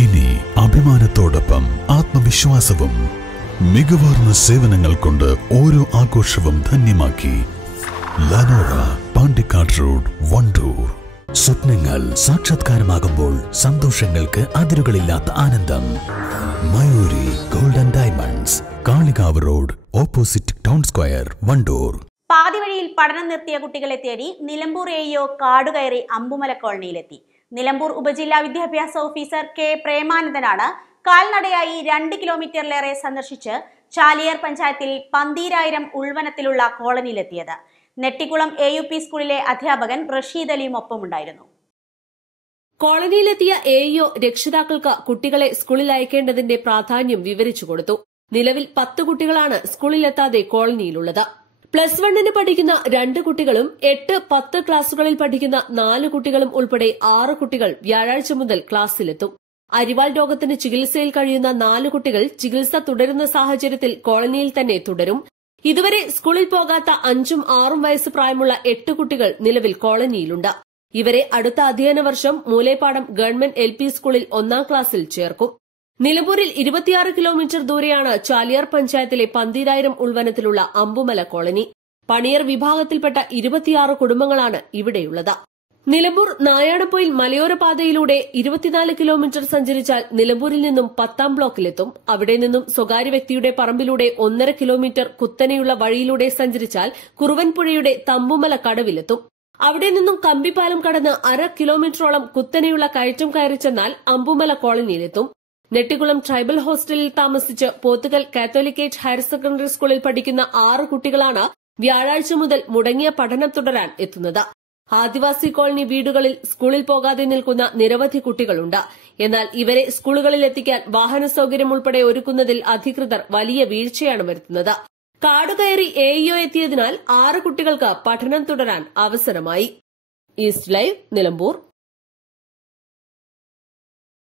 ഇനി അഭിമാനത്തോടൊപ്പം ആത്മവിശ്വാസവും മികവാർന്ന സേവനങ്ങൾ കൊണ്ട് ഓരോ ആഘോഷവും ധന്യമാക്കി ലനോറ പാണ്ടിക്കാട് റോഡ് വണ്ടൂർ. സ്വപ്നങ്ങൾ സാക്ഷാത്കാരമാകുമ്പോൾ സന്തോഷങ്ങൾക്ക് അതിരുകളില്ലാത്ത ആനന്ദം. Mayuri golden diamonds Kalikavu road opposite town square Wandoor. പാതിവഴിയിൽ പഠനം നിർത്തിയ കുട്ടികളെ തേടി നിലമ്പൂർ എയോ കാടുകയറി അമ്പുമല കോളനിയിലെത്തി. നിലമ്പൂർ ഉപജില്ലാ വിദ്യാഭ്യാസ ഓഫീസർ കെ പ്രേമാനന്ദനാണ് കാൽനടയായി രണ്ട് കിലോമീറ്ററിലേറെ സന്ദർശിച്ച് ചാലിയാർ പഞ്ചായത്തിൽ പന്തീരായിരം ഉൾവനത്തിലുള്ള കോളനിയിലെത്തിയത്. നെട്ടിക്കുളം എ യു പി സ്കൂളിലെ അധ്യാപകൻ റഷീദ് അലിയും ഒപ്പമുണ്ടായിരുന്നു. കോളനിയിലെത്തിയ ഇഒ രക്ഷിതാക്കൾക്ക് കുട്ടികളെ സ്കൂളിൽ അയക്കേണ്ടതിന്റെ പ്രാധാന്യം വിവരിച്ചു കൊടുത്തു. നിലവിൽ പത്ത് കുട്ടികളാണ് സ്കൂളിലെത്താതെ കോളനിയിലുള്ളത്. പ്ലസ് വണ്ണിന് പഠിക്കുന്ന രണ്ട് കുട്ടികളും എട്ട് പത്ത് ക്ലാസുകളിൽ പഠിക്കുന്ന നാല് കുട്ടികളും ഉൾപ്പെടെ ആറ് കുട്ടികൾ വ്യാഴാഴ്ച മുതൽ ക്ലാസ്സിലെത്തും. അരിവാൾ രോഗത്തിന് ചികിത്സയിൽ കഴിയുന്ന നാല് കുട്ടികൾ ചികിത്സ തുടരുന്ന സാഹചര്യത്തിൽ കോളനിയിൽ തന്നെ തുടരും. ഇതുവരെ സ്കൂളിൽ പോകാത്ത അഞ്ചും ആറും വയസ്സ് പ്രായമുള്ള എട്ട് കുട്ടികൾ നിലവിൽ കോളനിയിലുണ്ട്. ഇവരെ അടുത്ത അധ്യയന വർഷം മൂലേപ്പാടം ഗവൺമെന്റ് എൽ സ്കൂളിൽ ഒന്നാം ക്ലാസ്സിൽ ചേർക്കും. നിലമ്പൂരിൽ ഇരുപത്തിയാറ് കിലോമീറ്റർ ദൂരെയാണ് ചാലിയാർ പഞ്ചായത്തിലെ പന്തീരായിരം ഉൾവനത്തിലുള്ള അമ്പുമല കോളനി. പണിയർ വിഭാഗത്തിൽപ്പെട്ട ഇരുപത്തിയാറ് കുടുംബങ്ങളാണ് ഇവിടെയുള്ളത്. നിലമ്പൂർ നായാടപ്പൊയിൽ മലയോര പാതയിലൂടെ ഇരുപത്തിനാല് കിലോമീറ്റർ സഞ്ചരിച്ചാൽ നിലമ്പൂരിൽ നിന്നും പത്താം ബ്ലോക്കിലെത്തും. അവിടെ നിന്നും സ്വകാര്യ വ്യക്തിയുടെ പറമ്പിലൂടെ ഒന്നര കിലോമീറ്റർ കുത്തനെയുള്ള വഴിയിലൂടെ സഞ്ചരിച്ചാൽ കുറുവൻപുഴയുടെ തമ്പുമല കടവിലെത്തും. അവിടെ നിന്നും കമ്പിപ്പാലം കടന്ന് അര കിലോമീറ്ററോളം കുത്തനെയുള്ള കയറ്റം കയറി ചെന്നാൽ അമ്പുമല കോളനിയിലെത്തും. നെട്ടിക്കുളം ട്രൈബൽ ഹോസ്റ്റലിൽ താമസിച്ച് പോത്തുകൽ കാത്തോലിക്കേറ്റ് ഹയർ സെക്കൻഡറി സ്കൂളിൽ പഠിക്കുന്ന ആറ് കുട്ടികളാണ് വ്യാഴാഴ്ച മുതൽ മുടങ്ങിയ പഠനം തുടരാൻ എത്തുന്നത്. ആദിവാസി കോളനി വീടുകളിൽ സ്കൂളിൽ പോകാതെ നിൽക്കുന്ന നിരവധി കുട്ടികളുണ്ട്. എന്നാൽ ഇവരെ സ്കൂളുകളിൽ എത്തിക്കാൻ വാഹന സൌകര്യം ഉൾപ്പെടെ ഒരുക്കുന്നതിൽ അധികൃതർ വലിയ വീഴ്ചയാണ് വരുത്തുന്നത്. കാടുകയറി എഇഒ എത്തിയതിനാൽ ആറ് കുട്ടികൾക്ക് പഠനം തുടരാൻ അവസരമായി. East live Nilambur.